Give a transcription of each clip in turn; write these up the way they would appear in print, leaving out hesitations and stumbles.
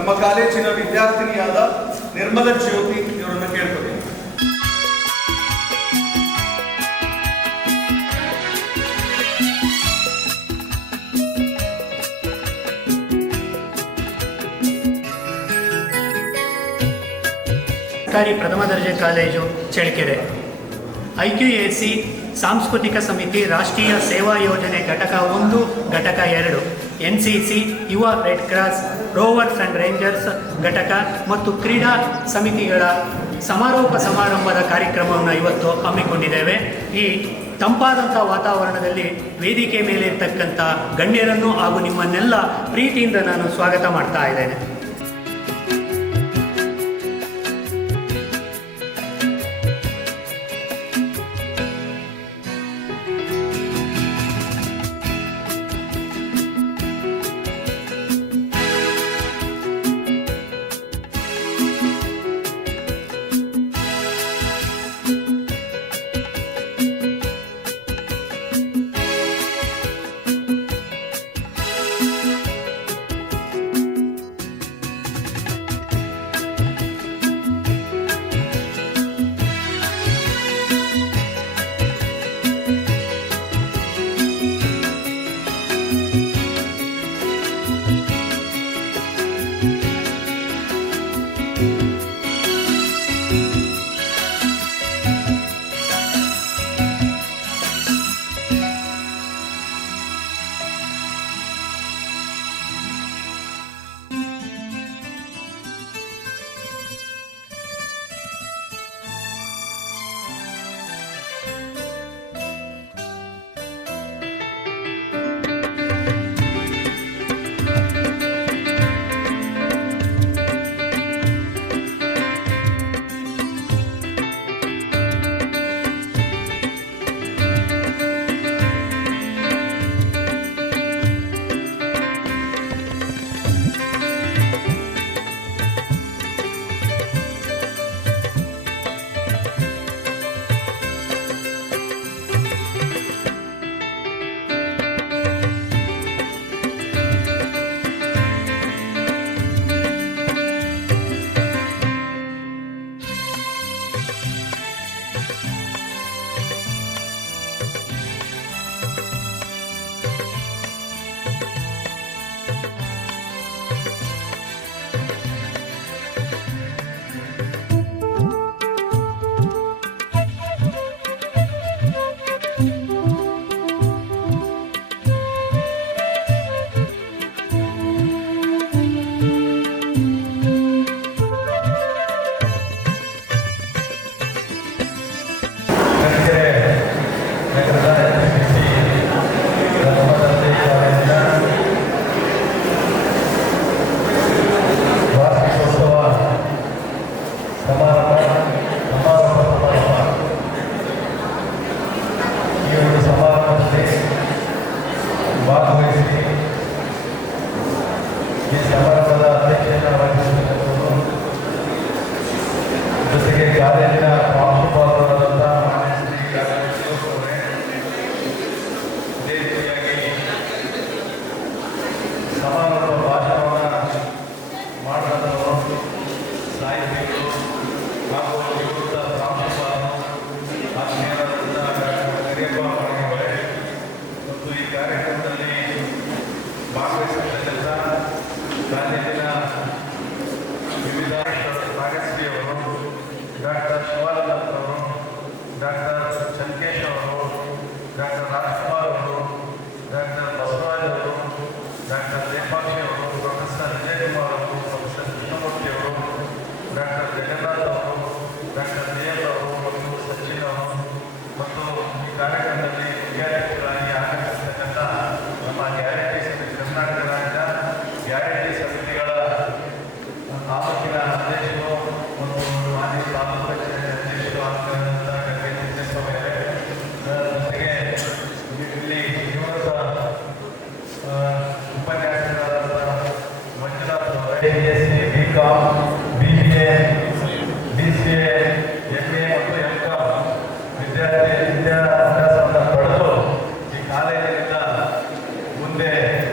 ನಮ್ಮ ಕಾಲೇಜಿನ ವಿದ್ಯಾರ್ಥಿನಿಯಾದ ನಿರ್ಮಲ ಜ್ಯೋತಿ ಇವರನ್ನು ಕೇಳ್ಕೊತೀನಿ. ಸರ್ಕಾರಿ ಪ್ರಥಮ ದರ್ಜೆ ಕಾಲೇಜು ಚಳ್ಳಕೆರೆ, IQAC ಸಾಂಸ್ಕೃತಿಕ ಸಮಿತಿ ರಾಷ್ಟ್ರೀಯ ಸೇವಾ ಯೋಜನೆ ಘಟಕ 1 ಘಟಕ 2, NCC ಯುವ red cross rovers and rangers ಘಟಕ ಮತ್ತು ಕ್ರೀಡಾ ಸಮಿತಿಗಳ ಸಮಾರೋಪ ಸಮಾರಂಭದ ಕಾರ್ಯಕ್ರಮವನ್ನು ಇವತ್ತು ಹಮ್ಮಿಕೊಂಡಿದ್ದೇವೆ. ಈ ತಂಪಾದಂಥ ವಾತಾವರಣದಲ್ಲಿ ವೇದಿಕೆ ಮೇಲೆ ಇರ್ತಕ್ಕಂಥ ಗಣ್ಯರನ್ನು ಹಾಗೂ ನಿಮ್ಮನ್ನೆಲ್ಲ ಪ್ರೀತಿಯಿಂದ ನಾನು ಸ್ವಾಗತ ಮಾಡ್ತಾ ಇದ್ದೇನೆ.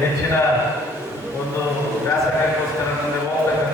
ಹೆಚ್ಚಿನ ಒಂದು ವ್ಯಾಸಂಗಕ್ಕೋಸ್ಕರ ಮುಂದೆ ಹೋಗಬೇಕು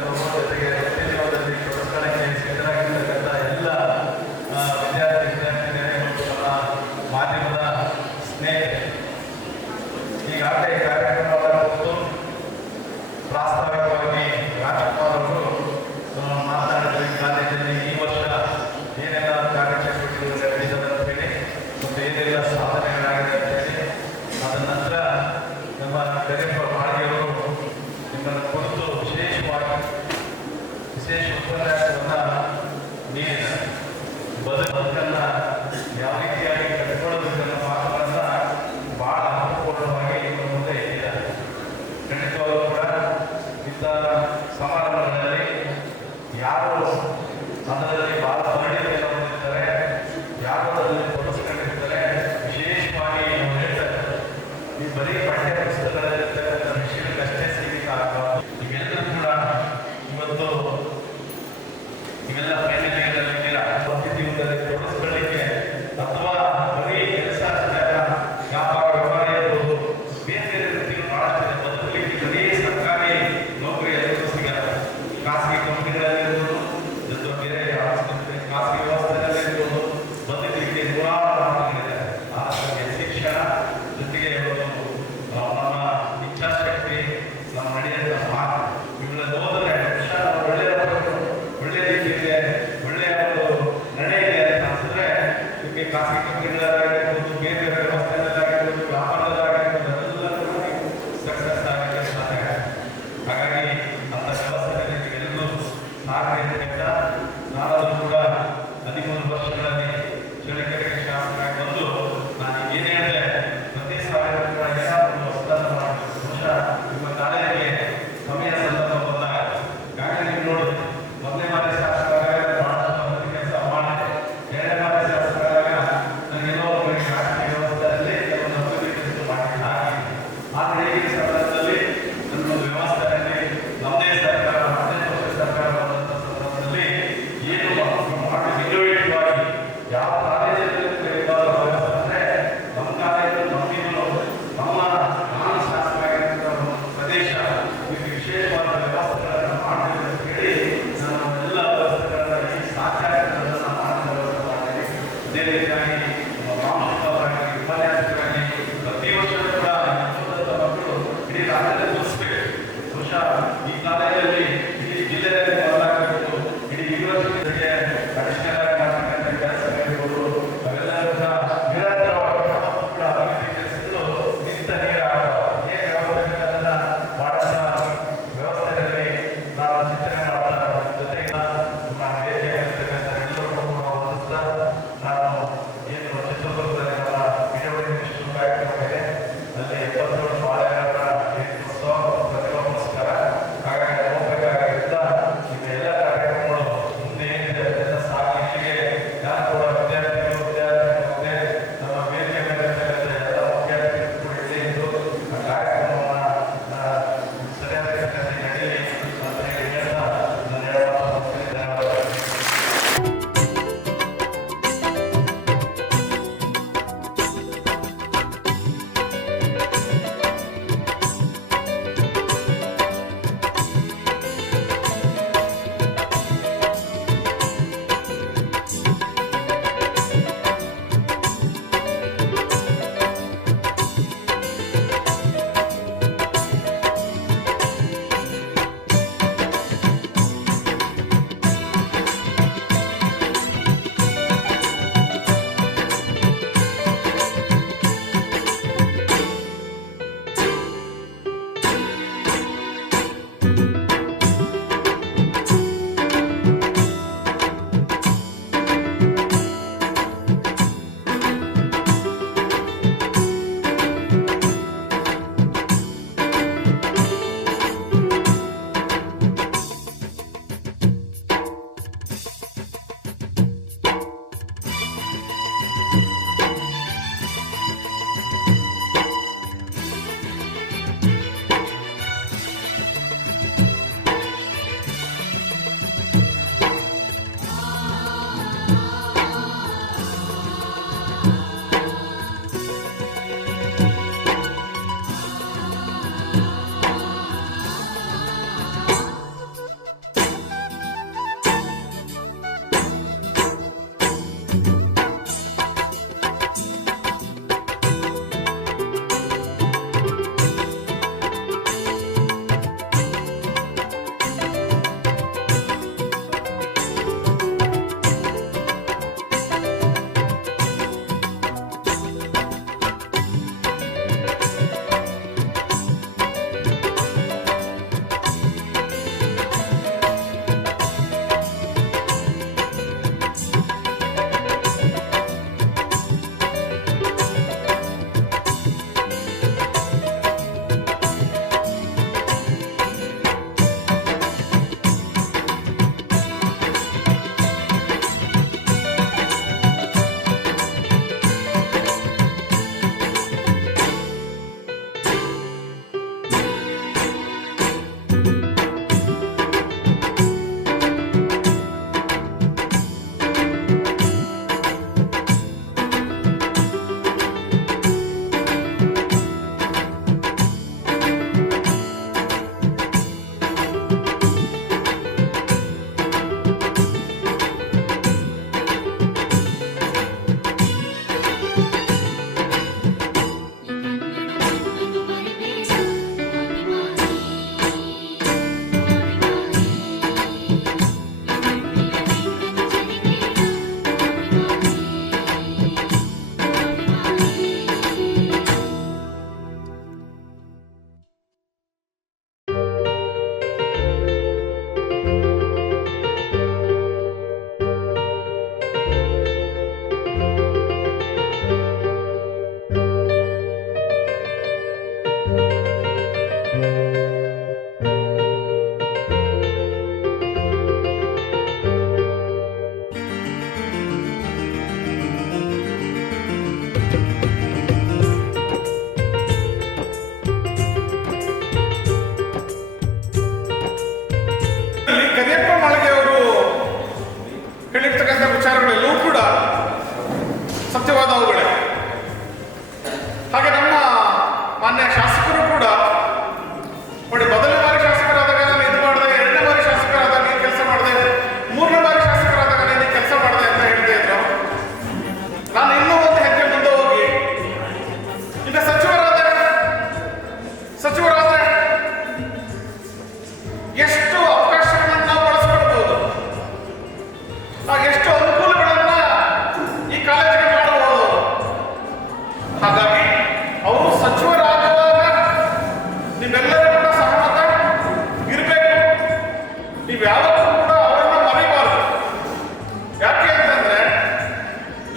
ಅದರಲ್ಲಿ ಬಹಳ ಪರಿಣಿತಿಯನ್ನು ಹೊಂದಿರ್ತಾರೆ, ವ್ಯಾಪಾರದಲ್ಲಿ ತೊಡಗಿಸಿಕೊಂಡಿರ್ತಾರೆ. ವಿಶೇಷವಾಗಿ ನಾವು ಹೇಳ್ತಾರೆ, ಈ ಬರೀ ಪಠ್ಯ ಪುಸ್ತಕದಲ್ಲಿರ್ತಕ್ಕಂಥ ವಿಷಯಕ್ಕಷ್ಟೇ ಸೀಮಿತ ಆಗಬಾರ್ದು. ಇವೆಲ್ಲರೂ ಕೂಡ ಇವತ್ತು ಇವೆಲ್ಲ ಪ್ರಯತ್ನಗಳಿದ್ದೀರಾ ಜೀವನದಲ್ಲಿ ತೊಡಗಿಸ್ಕೊಳ್ಳಿಕ್ಕೆ ಅಥವಾ ಬರೀ ಕೆಲಸ ವ್ಯಾಪಾರ ಇರ್ಬೋದು, ಬೇರೆ ಬೇರೆ ರೀತಿಗಳು ಬಹಳಷ್ಟಿದೆ. ಬದುಕಲಿಕ್ಕೆ ಬರೀ ಸರ್ಕಾರಿ ನೌಕರಿ ಎಲ್ಲರೂ ಸಿಗಲ್ಲ, ಖಾಸಗಿ ಕಂಪನಿಗಳಲ್ಲಿರ್ಬೋದು ಅಥವಾ ಬೇರೆ ಮುಖ್ಯವಾದವುಗಳೇ. ಹಾಗೆ ನಮ್ಮ ಮಾನ್ಯ ಶಾಸಕರು ಕೂಡ ನೋಡಿ, ಮೊದಲನೇ ಬಾರಿ ಶಾಸಕರಾದಾಗ ನಾನು ಇದು ಮಾಡಿದೆ, ಎರಡನೇ ಬಾರಿ ಶಾಸಕರಾದಾಗ ಈ ಕೆಲಸ ಮಾಡಿದೆ, ಮೂರನೇ ಬಾರಿ ಶಾಸಕರಾದಾಗ ನಾನು ಈ ಕೆಲಸ ಮಾಡಿದೆ ಅಂತ ಹೇಳ್ತಾ ಇದ್ರು. ನಾನು ಇನ್ನೂ ಒಂದು ಹೆಜ್ಜೆ ಮುಂದೆ ಹೋಗಿ ಈಗ ಸಚಿವರಾದ್ರೆ ಎಷ್ಟು ಅವಕಾಶಗಳನ್ನು ನಾವು ಬಳಸ್ಕೊಳ್ಬಹುದು, ಎಷ್ಟು ಅನುಕೂಲಗಳನ್ನ ಈ ಕಾಲೇಜಿಗೆ ಮಾಡಬಹುದು. ಹಾಗಾಗಿ ಅವರು ಸಚಿವರಾಗುವಾಗ ನೀವೆಲ್ಲರೂ ಕೂಡ ಸಹಮತ ಇರಬೇಕು. ನೀವು ಯಾವತ್ತೂ ಕೂಡ ಅವರನ್ನು ಮರೆಯಬಾರದು. ಯಾಕೆ ಅಂತಂದ್ರೆ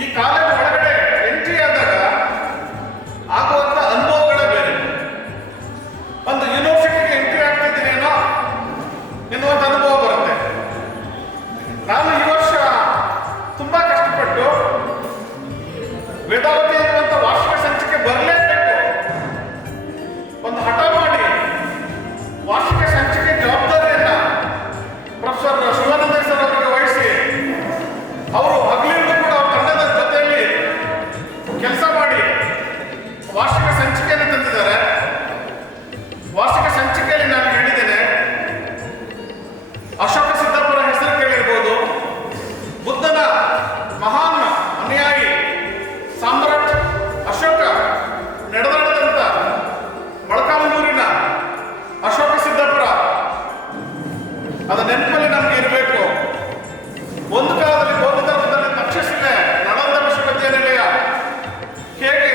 ಈ ಕಾಲೇಜ್ ಒಳಗಡೆ ಎಂಟ್ರಿ ಆದಾಗ ಆಗುವಂತ ಅನುಭವಗಳೇ ಬೇರೆ. ಒಂದು ಯೂನಿವರ್ಸಿಟಿಗೆ ಎಂಟ್ರಿ ಆಗ್ತಿದ್ದೀನೇನೋ ಎನ್ನುವಂತ ಅನುಭವ ಬರುತ್ತೆ. ನಾನು ಈ ವರ್ಷ ತುಂಬಾ ಕಷ್ಟಪಟ್ಟು ವೇದಾವತಿ ಎನ್ನುವಂತ ವಾರ್ಷಿಕ ಸಂಚಿಕೆ ಬರಲೇಬೇಕು ಒಂದು ಹಠ ಮಾಡಿ ವಾರ್ಷಿಕ ಸಂಚಿಕೆ ಜವಾಬ್ದಾರಿಯನ್ನ ಪ್ರೊಫೆಸರ್ ಶಿವಾನಂದ ಸರ್ ಅವರಿಗೆ ವಹಿಸಿ ಅವರು ಹಗಲಿರುಳು ಕೂಡ ಅವ್ರ ತಂಡದ ಜೊತೆಯಲ್ಲಿ ಕೆಲಸ ಮಾಡಿ ವಾರ್ಷಿಕ ಸಂಚಿಕೆಯನ್ನು ತಂದಿದ್ದಾರೆ. ವಾರ್ಷಿಕ ಸಂಚಿಕೆಯಲ್ಲಿ ನಾನು ಹೇಳಿದ್ದೇನೆ, ಅಶೋಕ ಸಿದ್ದಾಪುರ ಹೆಸರು ಕೇಳಿರ್ಬೋದು. ಬುದ್ಧನ ಮಹಾನ್ ಅನುಯಾಯಿ ಸಾಮ್ರಾಟ್ ಅಶೋಕ ನಡೆದಾಡಿದಂತ ಮೊಳಕಾಲ್ಮೂರಿನ ಅಶೋಕ ಸಿದ್ದಾಪುರ, ಅದ ನೆನಪಲ್ಲಿ ನಮ್ಗೆ ಇರಬೇಕು. ಒಂದು ಕಾಲದಲ್ಲಿ ಬೌದ್ಧ ಧರ್ಮದಲ್ಲಿ ತಕ್ಷಶಿಲೆ ನಳಂದ ವಿಶ್ವವಿದ್ಯಾನಿಲಯ ಹೇಗೆ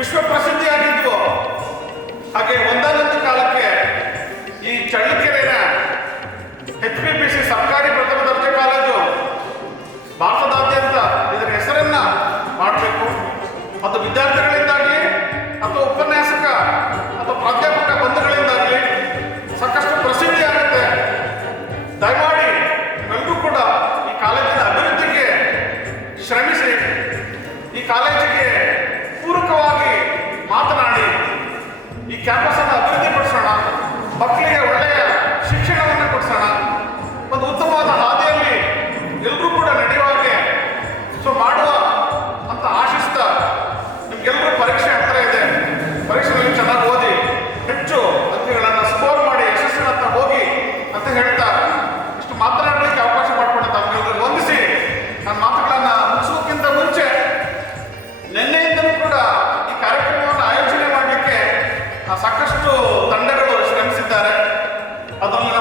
ವಿಶ್ವ ಪ್ರಸಿದ್ಧಿಯಾಗಿದ್ವು, ಹಾಗೆ ಒಂದಾನೊಂದು ಕಾಲಕ್ಕೆ ಈ ಚಳ್ಳಕೆರೆಯ HPPC ಸರ್ಕಾರಿ ಪ್ರಥಮ ದರ್ಜೆ ಕಾಲೇಜು ಭಾರತದಾದ್ಯಂತ ಇದರ ಹೆಸರನ್ನ ಮಾಡಬೇಕು. ಅದು ವಿದ್ಯಾರ್ಥಿಗಳಿಂದಾಗಲಿ ಅಥವಾ ಉಪನ್ಯಾಸಕ ಅಥವಾ ಪ್ರಾಧ್ಯಾಪಕ ಬಂಧುಗಳಿಂದಾಗಲಿ ಸಾಕಷ್ಟು ಪ್ರಸಿದ್ಧಿ ಆಗುತ್ತೆ. ದಯಮಾಡಿ ಎಲ್ಲರೂ ಕೂಡ ಈ ಕಾಲೇಜಿನ ಅಭಿವೃದ್ಧಿಗೆ ಶ್ರಮಿಸಿ, ಈ ಕಾಲೇಜಿಗೆ ಪೂರಕವಾಗಿ ಮಾತನಾಡಿ ಈ ಕ್ಯಾಂಪಸ್ ಅನ್ನು ಅಭಿವೃದ್ಧಿಪಡಿಸೋಣ, ಮಕ್ಕಳಿಗೆ ಒಳ್ಳೆಯ ಶಿಕ್ಷಣವನ್ನು ಕೊಡಿಸೋಣ, ಒಂದು ಉತ್ತಮವಾದ ಹಾದಿಯಲ್ಲಿ ಎಲ್ಲರೂ ಕೂಡ ನಡೆಯುವಾಗೆ ಮಾಡುವ ಅಂತ ಆಶಿಸ್ತಾ, ನಿಮ್ಗೆಲ್ಲರೂ ಪರೀಕ್ಷೆ ಹತ್ತಿರ ಇದೆ, ಪರೀಕ್ಷೆಯಲ್ಲಿ ಚೆನ್ನಾಗಿ ಓದಿ ಹೆಚ್ಚು ಅಂಕಗಳನ್ನು ಸ್ಕೋರ್ ಮಾಡಿ ಯಶಸ್ಸಿನತ್ತ ಹೋಗಿ ಅಂತ ಹೇಳ್ತಾ ಇಷ್ಟು ಮಾತನಾಡಲಿಕ್ಕೆ ಅವಕಾಶ ಮಾಡಿಕೊಂಡು ತಮ್ಮೆಲ್ಲರೂ ವಂದಿಸಿ ನನ್ನ ಮಾತುಗಳನ್ನು ಮುಗಿಸೋಕ್ಕಿಂತ ಮುಂಚೆ ನಿನ್ನೆಯಿಂದಲೂ ಕೂಡ ಈ ಕಾರ್ಯಕ್ರಮವನ್ನು ಆಯೋಜನೆ ಮಾಡಲಿಕ್ಕೆ ಸಾಕಷ್ಟು ತಂಡಗಳು ಶ್ರಮಿಸಿದ್ದಾರೆ. ಅದರಲ್ಲಿ